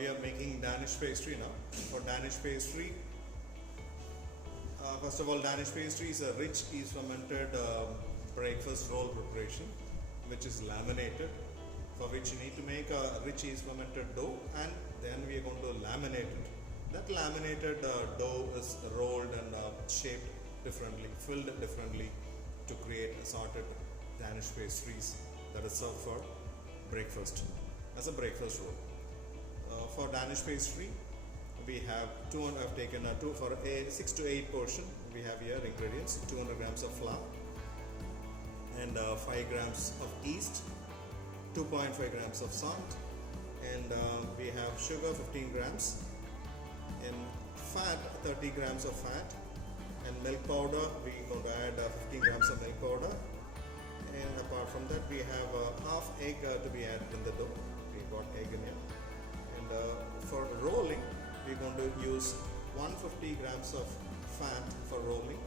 we are making Danish pastry now. For Danish pastry, first of all, Danish pastry is a rich yeast fermented breakfast roll preparation which is laminated, for which you need to make a rich yeast fermented dough, and then we are going to laminate it. That laminated dough is rolled and shaped differently, filled differently to create assorted Danish pastries that is served for breakfast as a breakfast roll. For Danish pastry, we have I've taken for a 6 to 8 portion. We have here ingredients: 200 grams of flour and 5 grams of yeast, 2.5 grams of salt, and we have sugar 15 grams, and fat 30 grams of fat, and milk powder. We're going to add 15 grams of milk powder, and apart from that we have half egg to be added in the dough. We got egg in here. And for rolling, we're going to use 150 grams of fat for rolling.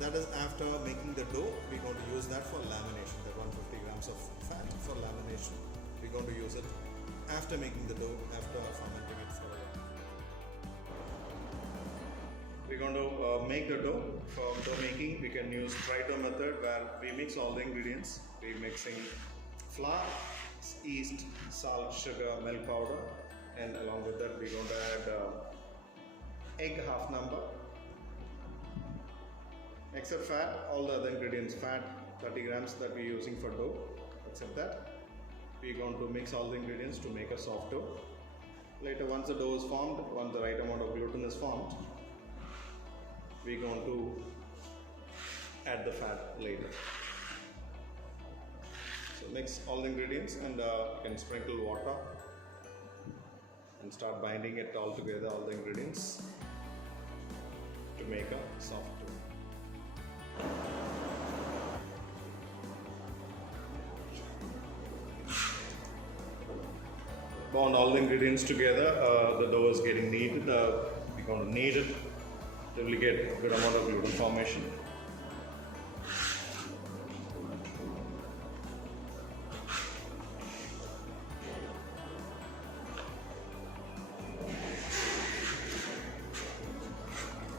That is after making the dough. We're going to use that for lamination. That 150 grams of fat for lamination, we're going to use it after making the dough, after fermenting it for a while. We're going to make the dough. For dough making, we can use try-dough method, where we mix all the ingredients. We're mixing flour, yeast, salt, sugar, milk powder, and along with that we're going to add egg half number. Except fat, all the other ingredients, fat 30 grams that we're using for dough, except that we're going to mix all the ingredients to make a soft dough. Later, once the dough is formed, once the right amount of gluten is formed, we're going to add the fat later. So mix all the ingredients, and you can sprinkle water and start binding it all together, all the ingredients, to make a soft dough. Bound all the ingredients together, the dough is getting kneaded. We're going to knead it till we get a good amount of gluten formation.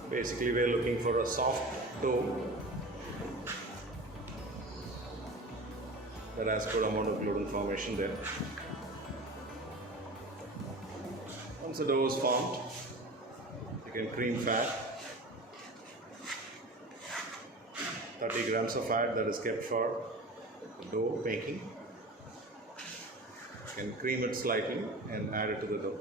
Basically, we are looking for a soft dough that has good amount of gluten formation there. Once the dough is formed, you can cream fat, 30 grams of fat that is kept for dough making. You can cream it slightly and add it to the dough.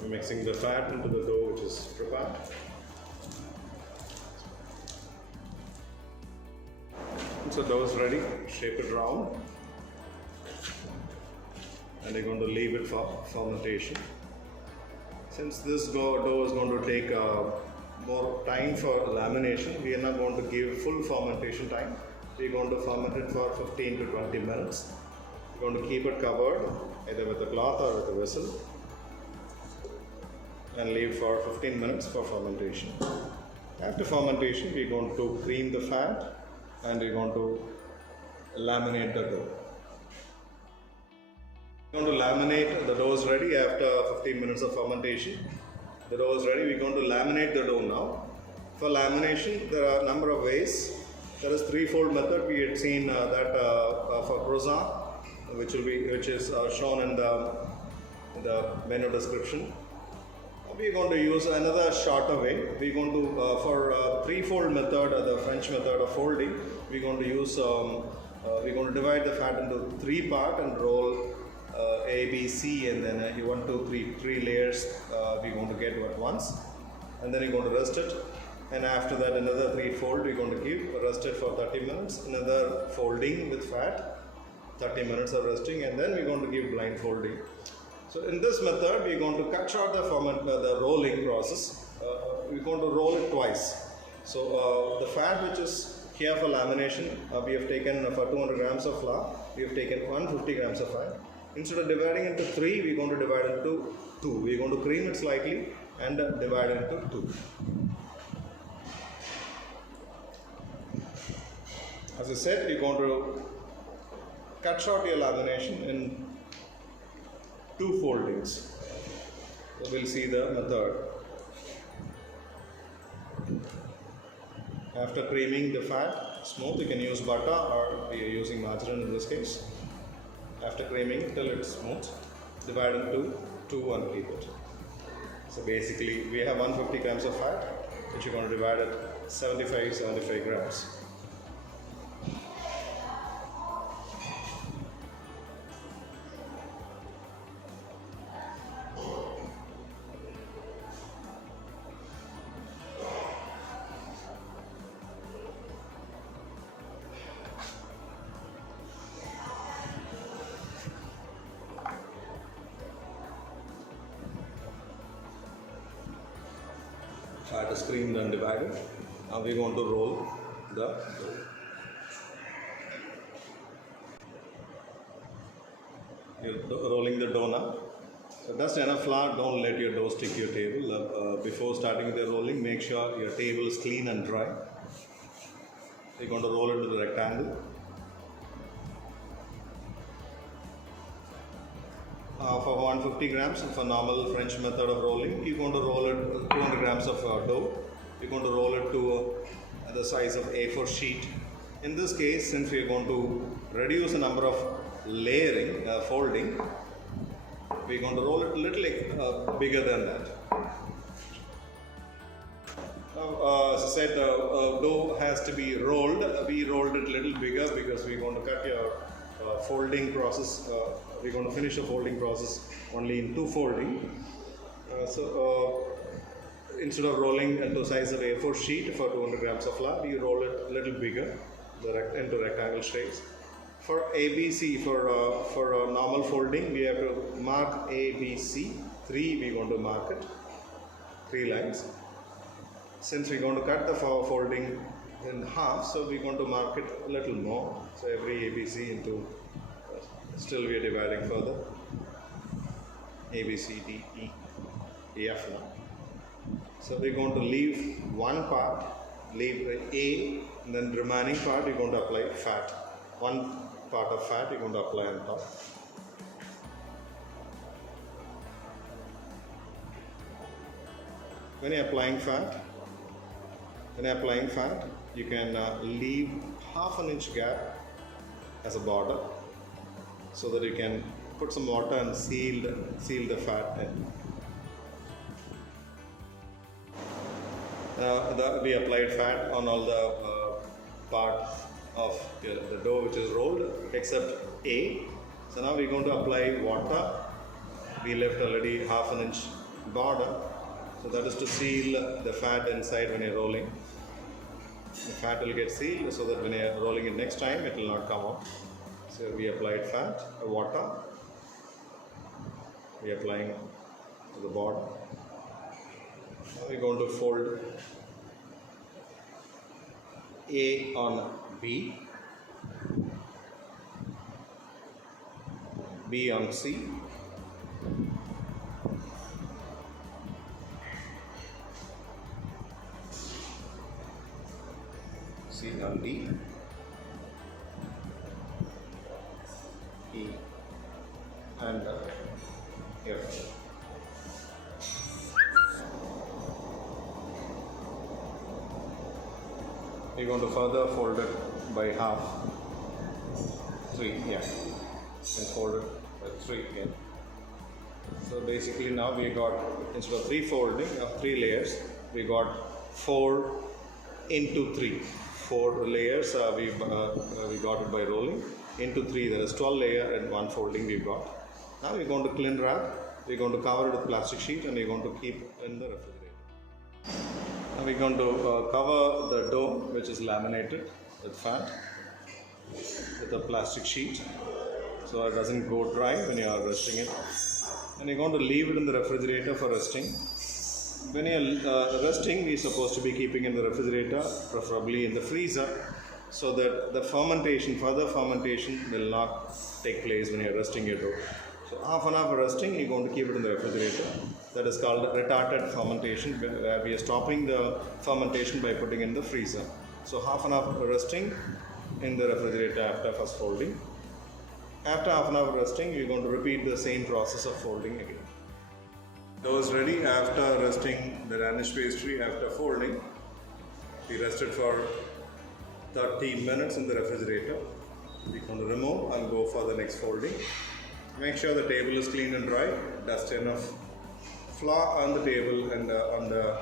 We're mixing the fat into the dough which is prepared. Once the dough is ready, shape it round, and you're going to leave it for fermentation. Since this dough is going to take more time for lamination, we are not going to give full fermentation time. We're going to ferment it for 15 to 20 minutes. We're going to keep it covered either with a cloth or with a vessel, and leave for 15 minutes for fermentation. After fermentation, we're going to cream the fat and we're going to laminate the dough. We're going to laminate. The dough is ready after 15 minutes of fermentation. The dough is ready. We're going to laminate the dough now. For lamination, there are a number of ways. There is threefold method. We had seen that for croissant, which is shown in the menu description. We're going to use another shorter way. We're going to, for threefold method, the French method of folding, we're going to use we're going to divide the fat into 3 parts and roll A, B, C, and then you 1, 2, 3, 3 layers we're going to get at once, and then you're going to rest it, and after that another 3 fold we're going to give, rest it for 30 minutes, another folding with fat, 30 minutes of resting, and then we're going to give blind folding. So in this method we're going to cut short the rolling process. We're going to roll it twice. So the fat which is here for lamination, we have taken for 200 grams of flour, we have taken 150 grams of fat. Instead of dividing into 3, we're going to divide into 2. We're going to cream it slightly and divide it into 2. As I said, we're going to cut short your lamination in 2 foldings. So we'll see the method. After creaming the fat smooth, you can use butter or we are using margarine in this case. After creaming till it's smooth, divide into 2 and keep it. So basically we have 150 grams of fat, which you're going to divide at 75 grams. Fat is creamed and divided. Now we're going to roll the dough. You're rolling the dough now. So that's enough flour. Don't let your dough stick to your table. Before starting the rolling, make sure your table is clean and dry. You're going to roll it to the rectangle. For 150 grams, for normal French method of rolling, you're going to roll it 200 grams of dough. You're going to roll it to the size of A4 sheet. In this case, since we're going to reduce the number of layering, folding, we're going to roll it a little bigger than that. As I said, dough has to be rolled. We rolled it a little bigger because we're going to cut your folding process. We're going to finish the folding process only in 2 folding. Instead of rolling into size of A4 sheet for 200 grams of flour, we roll it a little bigger into rectangle shapes. For ABC, for normal folding, we have to mark A, B, C. 3 we're going to mark it, 3 lines. Since we're going to cut the folding in half, so we're going to mark it a little more. So every ABC into, still we are dividing further. A, B, C, D, E, F now. So we're going to leave one part, leave A, and then the remaining part we're going to apply fat. One part of fat you're going to apply on top. When you're applying fat, you can leave half an inch gap as a border, so that you can put some water and seal the fat in. We applied fat on all the part of the dough which is rolled except A. So now we're going to apply water. We left already half an inch border. So that is to seal the fat inside when you're rolling. The fat will get sealed so that when you're rolling it next time, it will not come out. So we applied fat, water. We are applying to the border. Now we're going to fold A on B, B on C, C on D, E and F. We're going to further fold it by half, 3, yeah, and fold it by 3 again. So basically now we got, instead of 3 folding of 3 layers, we got 4 into 3, 4 layers we got it by rolling into 3. There is 12 layer and 1 folding we got. Now we're going to cling wrap. We're going to cover it with plastic sheet and we're going to keep in the refrigerator. Now we're going to cover the dough, which is laminated with fat, with a plastic sheet so it doesn't go dry when you are resting it. And you're going to leave it in the refrigerator for resting. When you're resting, we're supposed to be keeping in the refrigerator, preferably in the freezer, so that the further fermentation will not take place when you're resting your dough. So half an hour resting, you're going to keep it in the refrigerator. That is called retarded fermentation, where we are stopping the fermentation by putting in the freezer. So half an hour resting in the refrigerator after first folding. After half an hour resting, you're going to repeat the same process of folding again. Dough is ready after resting the Danish pastry after folding. We rested for 30 minutes in the refrigerator. We're going to remove and go for the next folding. Make sure the table is clean and dry. Dust enough flour on the table and on the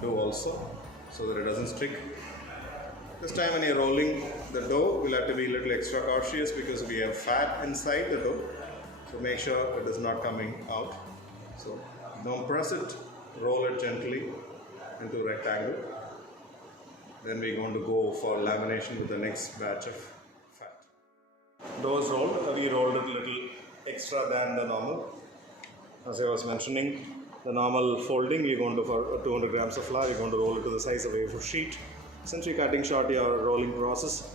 dough also, so that it doesn't stick. This time when you're rolling the dough, we'll have to be a little extra cautious because we have fat inside the dough. So make sure it is not coming out. So don't press it, roll it gently into a rectangle. Then we're going to go for lamination with the next batch of fat. Dough is rolled. We rolled it a little extra than the normal. As I was mentioning, the normal folding, we're going to for 200 grams of flour, we're going to roll it to the size of A4 sheet. Since we're cutting short your rolling process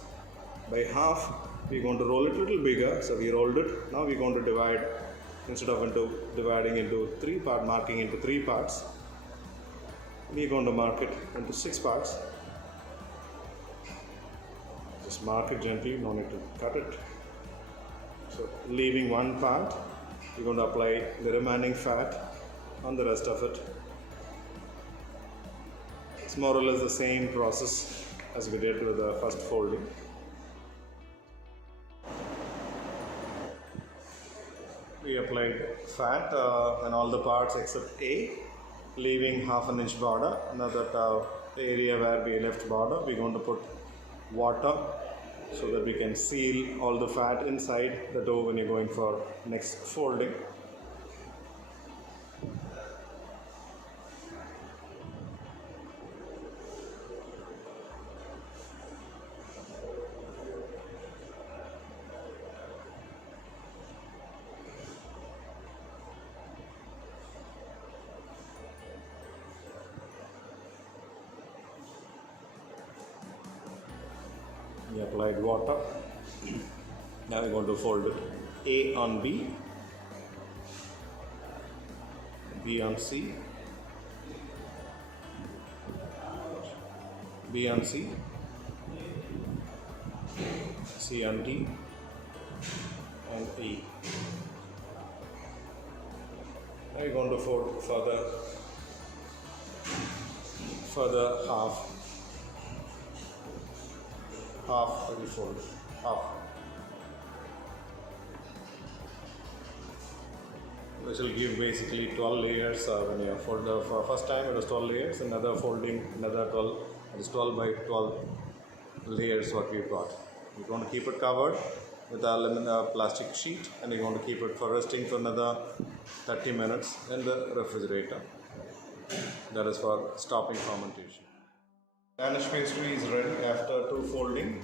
by half, we're going to roll it a little bigger. So we rolled it. Now we're going to divide, instead of dividing into 3 parts, marking into 3 parts, we're going to mark it into 6 parts. Just mark it gently, no need to cut it. So leaving one part, we're going to apply the remaining fat on the rest of it. It's more or less the same process as we did with the first folding. We applied fat on all the parts except A, leaving half an inch border. Now that area where we left border, we're going to put water so that we can seal all the fat inside the dough when you're going for next folding. We applied water. Now we're going to fold it A on B, B on C, B on C, C on D, and E. Now we're going to fold further half we fold half, which will give basically 12 layers. When you fold for first time it was 12 layers, another folding another 12, it is 12 by 12 layers what we've got. We're going to keep it covered with a plastic sheet and we're going to keep it for resting for another 30 minutes in the refrigerator. That is for stopping fermentation. Danish pastry is ready after 2 folding.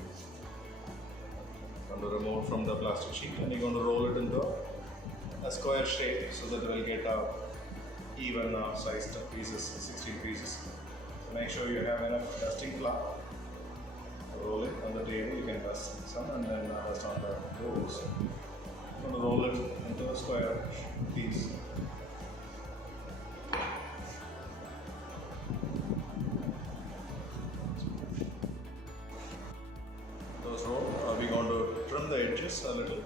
Going to remove from the plastic sheet and you're going to roll it into a square shape so that it will get a even sized pieces, 16 pieces. So make sure you have enough dusting flour. Roll it on the table, you can dust some and then dust on the rolls. You're going to roll it into a square piece. We're going to trim the edges a little.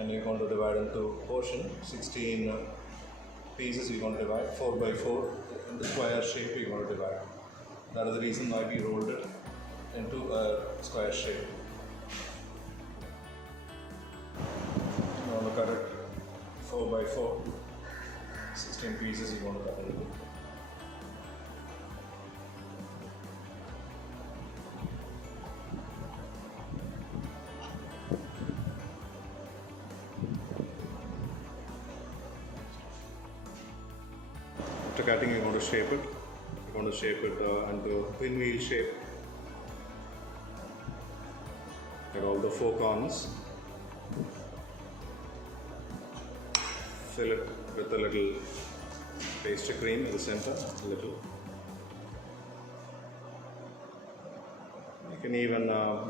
and you're going to divide into portion. 16 pieces you're going to divide, 4 by 4 in the square shape you're going to divide. That is the reason why we rolled it into a square shape. You want to cut it 4 by 4, 16 pieces you want to cut it into. After cutting, you're going to shape it. You're going to shape it into pinwheel shape. Cut all the 4 corners. Fill it with a little pastry cream in the center, a little. You can even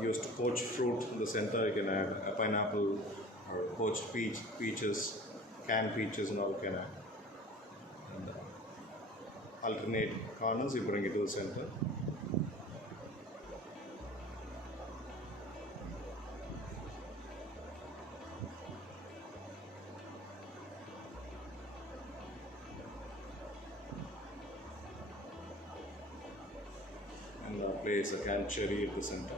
use poached fruit in the center. You can add a pineapple or poached peaches, canned peaches and all you can add. And alternate corners, you bring it to the center. And place a canned cherry at the center.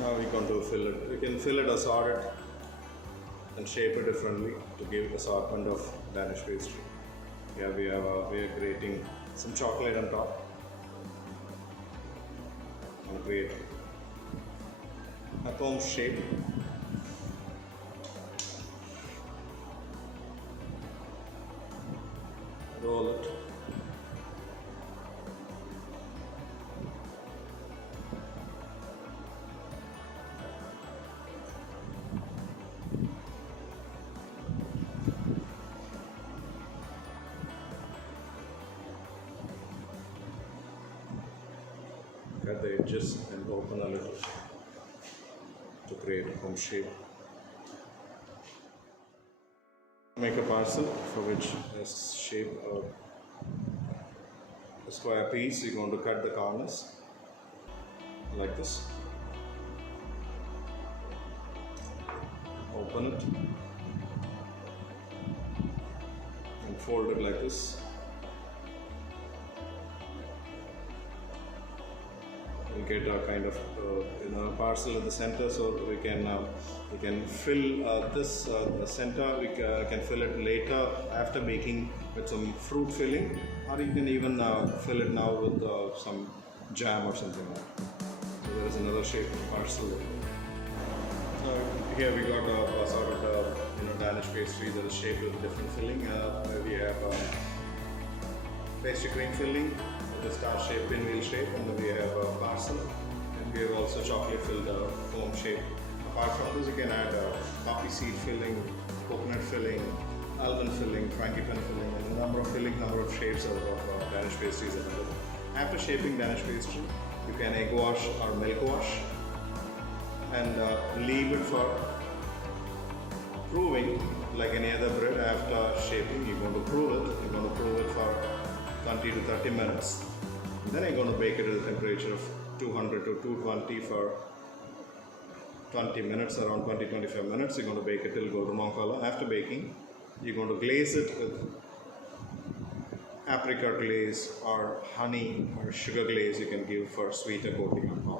Now we're going to fill it. You can fill it assorted and shape it differently to give assortment of Danish pastry. Yeah, we are grating some chocolate on top. And create a comb shape. Roll it. Cut the edges and open a little to create a comb shape. Make a parcel for which a shape of a square piece. You're going to cut the corners like this. Open it and fold it like this. We get a kind of parcel in the center, so we can fill this center. We can fill it later after baking with some fruit filling, or you can even fill it now with some jam or something like that. So there is another shape of parcel. Here we got a sort of Danish pastry that is shaped with different filling. We have pastry cream filling, the star shape, pinwheel shape, and then we have a parcel, and we have also chocolate filled foam shape. Apart from this, you can add poppy seed filling, coconut filling, almond filling, frangipan filling, and a number of shapes of Danish pastries available. After shaping Danish pastry, you can egg wash or milk wash and leave it for proving like any other bread. After shaping, you're going to prove it. You're going to prove it for 20 to 30 minutes. Then I'm going to bake it at a temperature of 200 to 220 for 20 minutes, around 20-25 minutes. You're going to bake it till golden brown color. After baking, you're going to glaze it with apricot glaze or honey or sugar glaze you can give for sweeter coating on top.